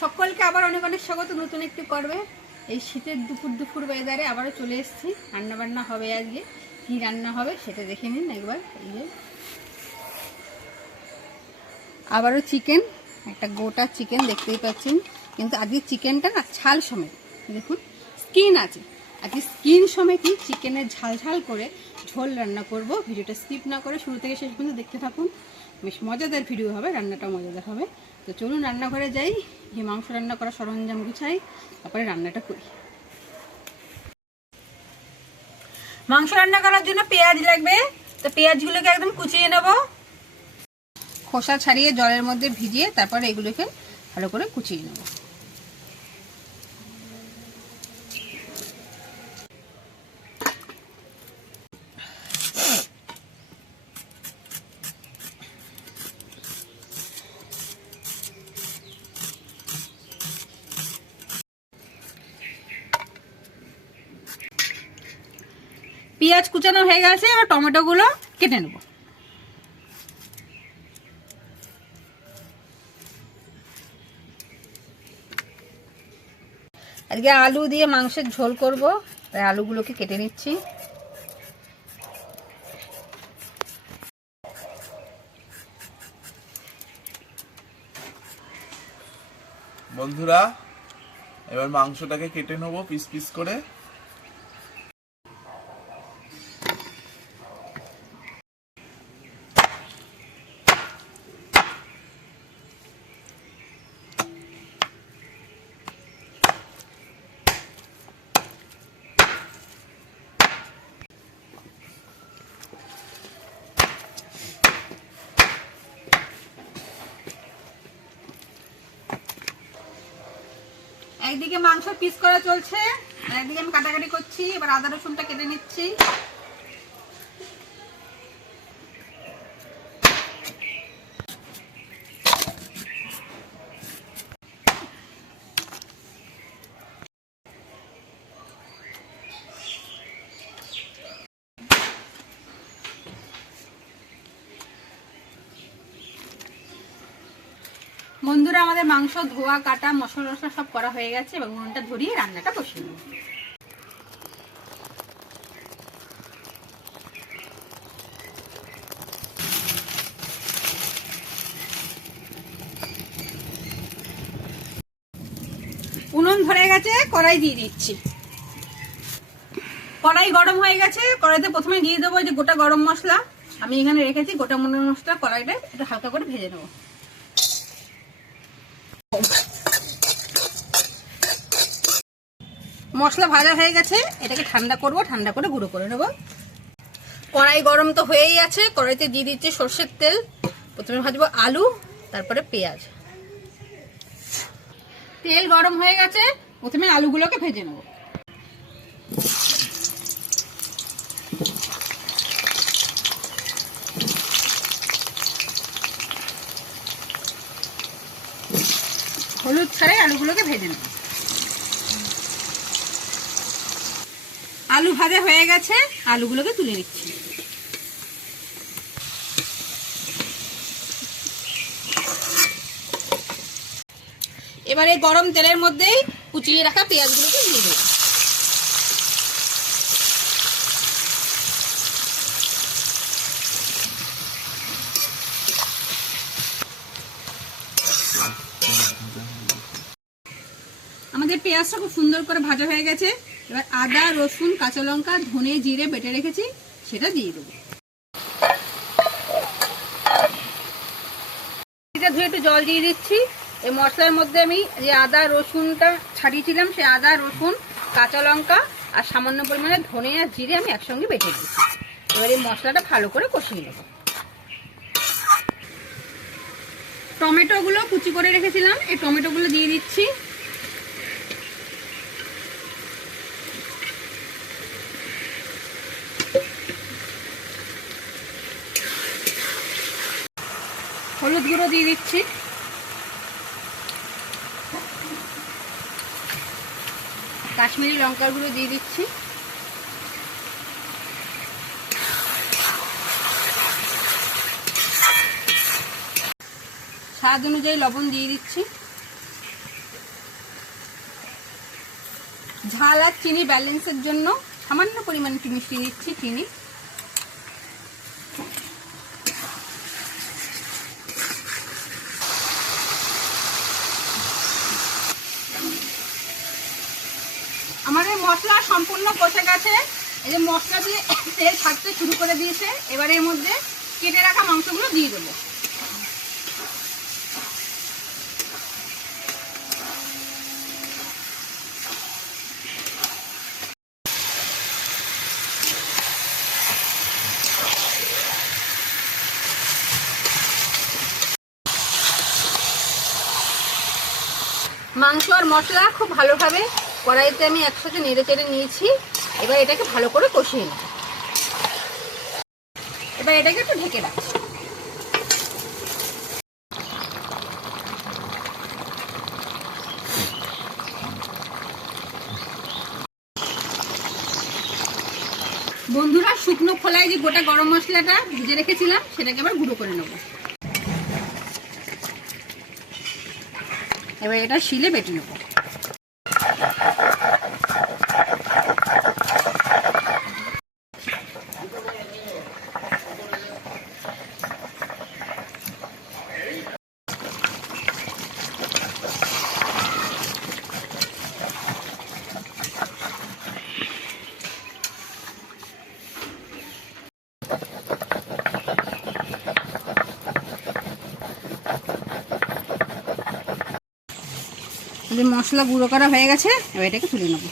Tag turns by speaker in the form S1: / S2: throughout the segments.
S1: সকলকে আবার অনেক অনেক স্বাগত। নতুন একটু করবে এই শীতের দুপুর দুপুর ওয়েদারে আবারও চলে এসেছি। রান্না বান্না হবে আজকে। কি রান্না হবে সেটা দেখে নিন একবার। এই যে। আবারও চিকেন একটা গোটা চিকেন দেখতেই পাচ্ছেন। কিন্তু আজকে চিকেনটা না ছাল সমেত। দেখুন স্কিন আছে। আজকে স্কিন সমেতই চিকেনের ঝাল ঝাল করে ঝোল রান্না করব। ভিডিওটা স্কিপ না করে শুরু থেকে শেষ পর্যন্ত দেখতে থাকুন। বেশ মজাদার ভিডিও হবে, রান্নাটাও মজাদার হবে। তো চলুন রান্নাঘরে যাই যে মাংস রান্না করার সরঞ্জাম গুছাই, তারপরে রান্নাটা করি। মাংস রান্না করার জন্য পেঁয়াজ লাগবে, তো পেঁয়াজগুলোকে একদম কুচিয়ে নেব। খোসা ছাড়িয়ে জলের মধ্যে ভিজিয়ে তারপরে এগুলোকে ভালো করে কুচিয়ে নেব। পেঁয়াজ কুচানো হয়ে গেছে, এবার টমেটোগুলো কেটে নেব। আজকে আলু দিয়ে মাংসের ঝোল করব, তাই আলুগুলোকে কেটে নিচ্ছি।
S2: বন্ধুরা, এবার মাংসটাকে কেটে নেব পিস পিস করে।
S1: একদিকে মাংস পিস করা চলছে একদিকে আমি কাটাকাটি করছি এবার আদা রসুনটা কেটে নিচ্ছি বন্ধুরা আমাদের মাংস, ধোয়া, কাটা, মশলা টশলা সব করা হয়ে গেছে এবং উনুনটা ধরিয়ে রান্নাটা বসিয়ে নেব উনুন ধরে গেছে, কড়াই দিয়ে দিচ্ছি। কড়াই গরম হয়ে গেছে, কড়াইতে প্রথমে দিয়ে দেবো যে গোটা গরম মশলা। আমি এখানে রেখেছি গোটা গরম মশলা, কড়াইটা একটু হালকা করে ভেজে নেব। মশলা ভাজা হয়ে গেছে, এটাকে ঠান্ডা করব, ঠান্ডা করে গুঁড়ো করে নেব। কড়াই গরম তো হয়েই আছে, কড়াইতে দিয়ে দিচ্ছি সর্ষের তেল, প্রথমে ভাজবো আলু, তারপরে পেঁয়াজ। তেল গরম হয়ে গেছে, প্রথমে আলুগুলোকে ভেজে নেব। হলুদ ছাড়াই আলুগুলোকে ভেজে নেব। আলু ভাজা হয়ে গেছে, আলুগুলোকে তুলে নিচ্ছি। এবার গরম তেলের মধ্যেই কুচিয়ে রাখা পেঁয়াজগুলোকে দিয়ে দেবো আমাদের পেঁয়াজটা খুব সুন্দর করে ভাজা হয়ে গেছে। এবার আদা, রসুন, কাঁচা লঙ্কা, ধনে, জিরে বেটে রেখেছি, সেটা দিয়ে দেবো। ধুয়ে একটু জল দিয়ে দিচ্ছি। এই মশলার মধ্যে আমি যে আদা, রসুনটা ছাড়িয়েছিলাম সেই আদা, রসুন, কাঁচা লঙ্কা আর সামান্য পরিমাণে ধনে আর জিরে আমি একসঙ্গে বেটে দিচ্ছি। এবার এই মশলাটা ভালো করে কষিয়ে নেব। টমেটোগুলো কুচি করে রেখেছিলাম, এই টমেটোগুলো দিয়ে দিচ্ছি। দিয়ে দিচ্ছি। কাশ্মীরি লঙ্কার দিয়ে দিচ্ছি। স্বাদ অনুযায়ী লবণ দিয়ে দিচ্ছি। ঝাল আর চিনি ব্যালেন্সের জন্য সামান্য পরিমাণ একটু মিশিয়ে দিচ্ছি চিনি। মশলা সম্পূর্ণ কষে গেছে। এই যে মশলা দিয়ে তেল ছাড়তে শুরু করে দিয়েছে। এবারে এর মধ্যে কেটে রাখা মাংসগুলো দিয়ে দেবো। মাংস আর মশলা খুব ভালোভাবে কড়াইতে আমি একসাথে নেড়ে চেড়ে নিয়েছি। এবার এটাকে ভালো করে কষিয়ে নেব। এবার এটাকে একটু ঢেকে রাখছি। বন্ধুরা, শুকনো খোলায় যে গোটা গরম মশলাটা ভিজে রেখেছিলাম, সেটাকে আবার গুঁড়ো করে নেব। এবার এটা শিলে বেটে নেব। যে মশলা গুঁড়ো করা হয়ে গেছে, এবার এটাকে তুলে নেব।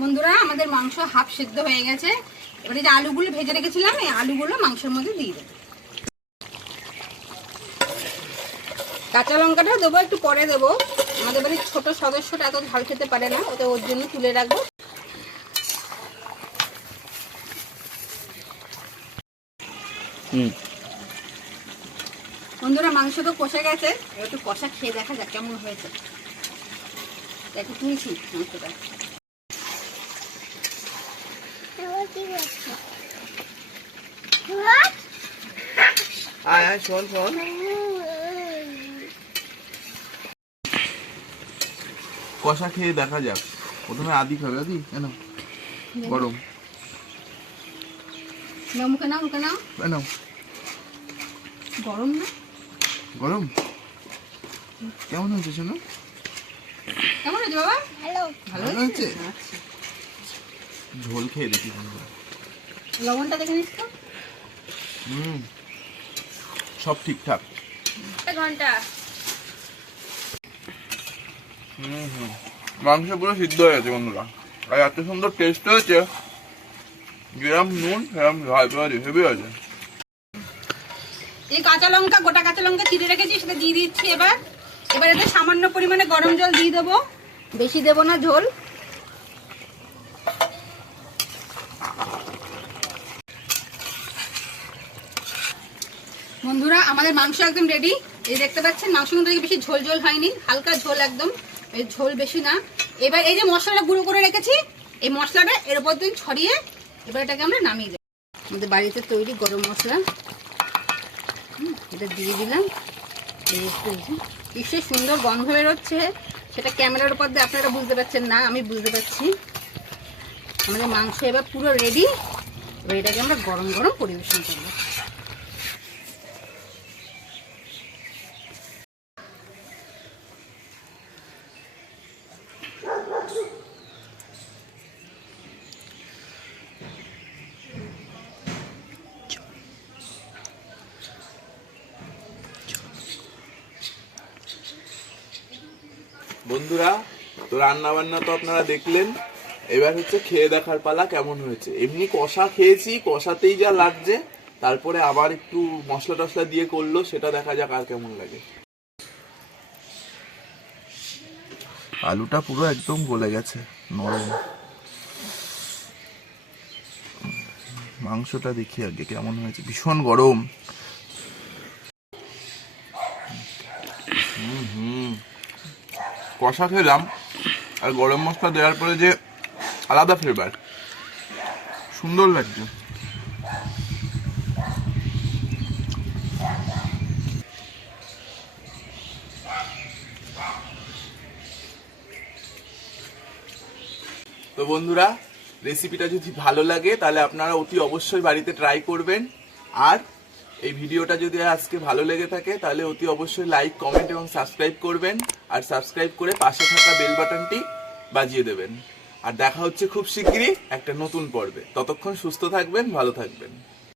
S1: বন্ধুরা, আমাদের মাংস হাফ সেদ্ধ হয়ে গেছে। এবারে যে আলুগুলো ভেজে রেখেছিলাম, এই আলুগুলো মাংসের মধ্যে দিয়ে দেবো। কাঁচা লঙ্কাটা দেবো, একটু পরে দেবো। আমাদের বাড়ির ছোট সদস্যটা এত ঝাল খেতে পারে না ওটা ওর জন্য তুলে রাখব।
S2: হুম।
S1: বন্ধুরা মাংস তো কষে গেছে। একটু কষা খেয়ে দেখা যাক কেমন হয়েছে। দেখো তুলছি মাংসটা?
S2: আয় আয় শোন শোন। কষা খেয়ে দেখা যাক। প্রথমে আদি খাবে আদি কেন? গরম।
S1: নাও মুখে নাও মুখে নাও।
S2: কেন?
S1: গরম না?
S2: গরম? কেমন হয়েছে শোনো?
S1: কেমন হয়েছে বাবা? ভালো।
S2: ভালো হয়েছে?
S1: আচ্ছা
S2: ঝোল খেয়ে দেখি বন্ধুরা।
S1: লবণটা দেখে নিস তো।
S2: হুম। সব ঠিকঠাক।
S1: একটা ঘণ্টা।
S2: হুম হুম। মাংস পুরো সিদ্ধ হয়ে গেছে বন্ধুরা। আর এত সুন্দর টেস্ট হয়েছে। যেরম নুন সেরম হেভি হেভি হয়েছে।
S1: এই কাঁচা লঙ্কা, গোটা কাঁচা লঙ্কা চিড়ে রেখেছি, সেটা দিয়ে দিচ্ছি এবার। এবার এতে সামান্য পরিমাণে গরম জল দিয়ে দেবো। বেশি দেবো না ঝোল। বন্ধুরা, আমাদের মাংস একদম রেডি এই দেখতে পাচ্ছেন মাংস কিন্তু বেশি ঝোল ঝোল হয়নি, হালকা ঝোল একদম। ঝোল বেশি না। এবার এই যে মশলাটা গুঁড়ো করে রেখেছি, এই মশলাটা এর উপর দিয়ে ছড়িয়ে এবার এটাকে আমরা নামিয়ে দেবো। আমাদের বাড়িতে তৈরি গরম মশলা। এটা দিয়ে দিলাম। সে সুন্দর গন্ধ বেরোচ্ছে। সেটা ক্যামেরার উপর দিয়ে আপনারা বুঝতে পারছেন না, আমি বুঝতে পারছি। আমাদের মাংস এবার পুরো রেডি এবার এটাকে আমরা গরম গরম পরিবেশন করব।
S2: বন্ধুরা, তো রান্না বান্না তো আপনারা দেখলেন। এবার হচ্ছে খেয়ে দেখার পালা কেমন হয়েছে। এমনি কষা খেয়েছি, কষাতেই যা লাগছে, তারপরে আবার একটু মশলা টশলা দিয়ে করল, সেটা দেখা যাক আর কেমন লাগে। আলুটা পুরো একদম গলে গেছে, নরম। মাংসটা দেখি আগে কেমন হয়েছে। ভীষণ গরম। হুম হুম। কষা খেলাম, আর গরম মশলা দেওয়ার পরে যে আলাদা ফ্লেভার সুন্দর লাগছে। তো বন্ধুরা রেসিপিটা যদি ভালো লাগে, তাহলে আপনারা অতি অবশ্যই বাড়িতে ট্রাই করবেন। আর এই ভিডিওটা যদি আজকে ভালো লেগে থাকে, তাহলে অতি অবশ্যই লাইক কমেন্ট এবং সাবস্ক্রাইব করবেন। আর সাবস্ক্রাইব করে পাশে থাকা বেল বাটনটি বাজিয়ে দেবেন। আর দেখা হচ্ছে খুব শিগগিরই একটা নতুন পর্বে। ততক্ষণ সুস্থ থাকবেন, ভালো থাকবেন।